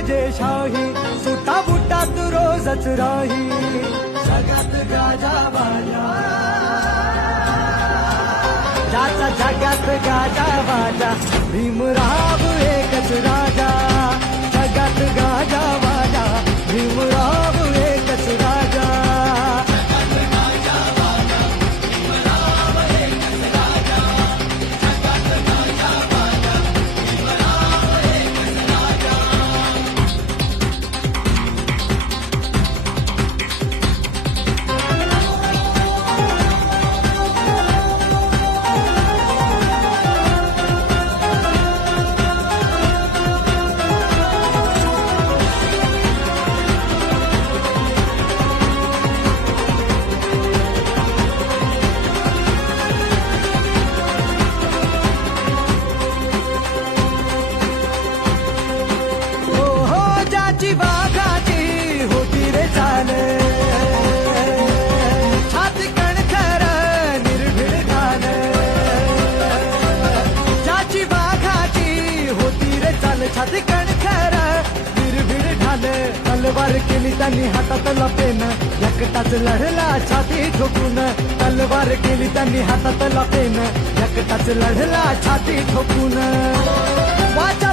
राजेशाही सुटा बुटात रोजच राही जगात गाजा बाजा ज्याचा जगात गाजा बाजा भीमराव एकच राजा जगात गाजा बाजा भीमराव एकच राजा वाघाची होती रे चाल छाती कणखर निर्भीड ढाल ज्याची वाघाची होती रे चाल छाती कणखर निर्भीड ढाल तलवार केली त्यांनी हातात लपेन एकटाच लढला छाती ठोकून तलवार केली त्यांनी हातात लपेन एकटाच लढला छाती ठोकून वाचा